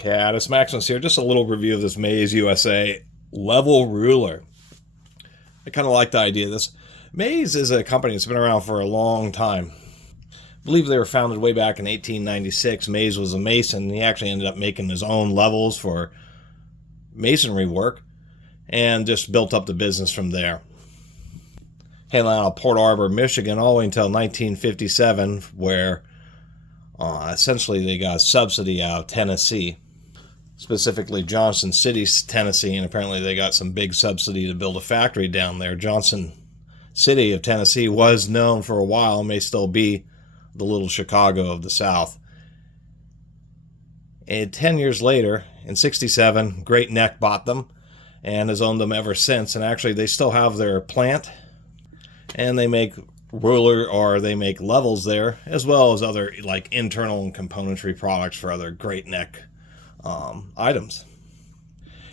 Catus, Maximus here. Just a little review of this Maze USA level ruler. I kind of like the idea of this. Maze is a company that's been around for a long time. I believe they were founded way back in 1896. Maze was a mason, and he actually ended up making his own levels for masonry work and just built up the business from there. Hailing out of Port Arbor, Michigan, all the way until 1957, where essentially they got a subsidy out of Tennessee, specifically Johnson City, Tennessee, and apparently they got some big subsidy to build a factory down there. Johnson City of Tennessee was known for a while, may still be the little Chicago of the South. And 10 years later, in 67, Great Neck bought them and has owned them ever since. And actually, they still have their plant, and they make they make levels there, as well as other like internal and componentry products for other Great Neck items.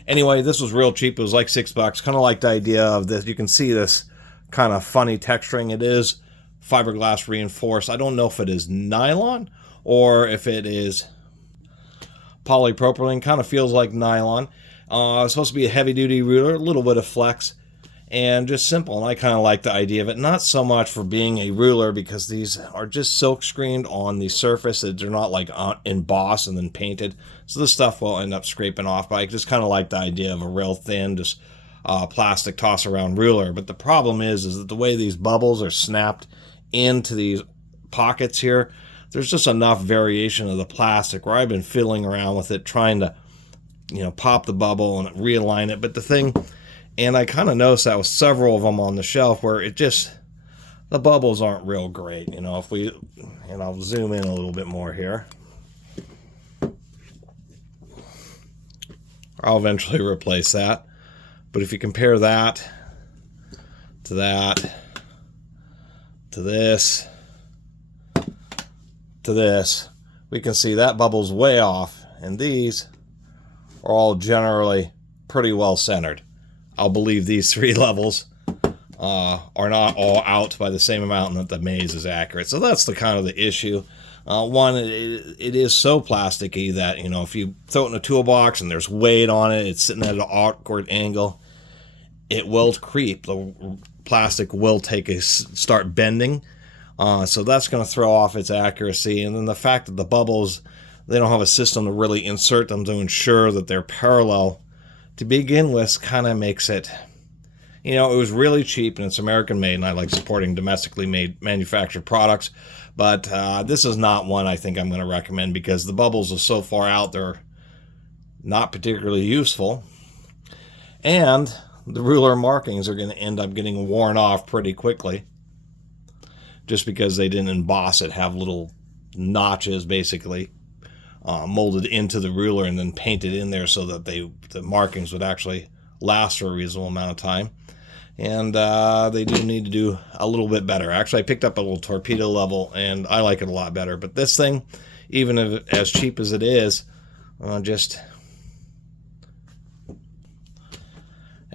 Anyway, this was real cheap. It was like $6. Kind of like the idea of this. You can see this kind of funny texturing. It is fiberglass reinforced. I don't know if it is nylon or if it is polypropylene. Kind of feels like nylon. It's supposed to be a heavy-duty ruler, a little bit of flex, and just simple. And I kind of like the idea of it. Not so much for being a ruler, because these are just silk screened on the surface. They're not like embossed and then painted. So this stuff will end up scraping off. But I just kind of like the idea of a real thin, just plastic toss around ruler. But the problem is that the way these bubbles are snapped into these pockets here, there's just enough variation of the plastic where I've been fiddling around with it, trying to, pop the bubble and realign it. But the thing, and I kind of noticed that with several of them on the shelf, where the bubbles aren't real great. If we, and I'll zoom in a little bit more here. I'll eventually replace that. But if you compare that, to this, to this, we can see that bubble's way off, and these are all generally pretty well centered. I'll believe these three levels are not all out by the same amount, and that the Maze is accurate. So that's the kind of the issue. One, it is so plasticky that, if you throw it in a toolbox and there's weight on it, it's sitting at an awkward angle, it will creep. The plastic will start bending. So that's going to throw off its accuracy. And then the fact that the bubbles, they don't have a system to really insert them to ensure that they're parallel to begin with, kind of makes it, it was really cheap, and it's American made, and I like supporting domestically made manufactured products. But this is not one I think I'm going to recommend, because the bubbles are so far out, they're not particularly useful. And the ruler markings are going to end up getting worn off pretty quickly, just because they didn't emboss it, have little notches basically molded into the ruler and then painted in there so that the markings would actually last for a reasonable amount of time. And they do need to do a little bit better. Actually, I picked up a little torpedo level, and I like it a lot better. But this thing, even if as cheap as it is, it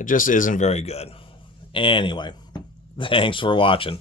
just isn't very good. Anyway, thanks for watching.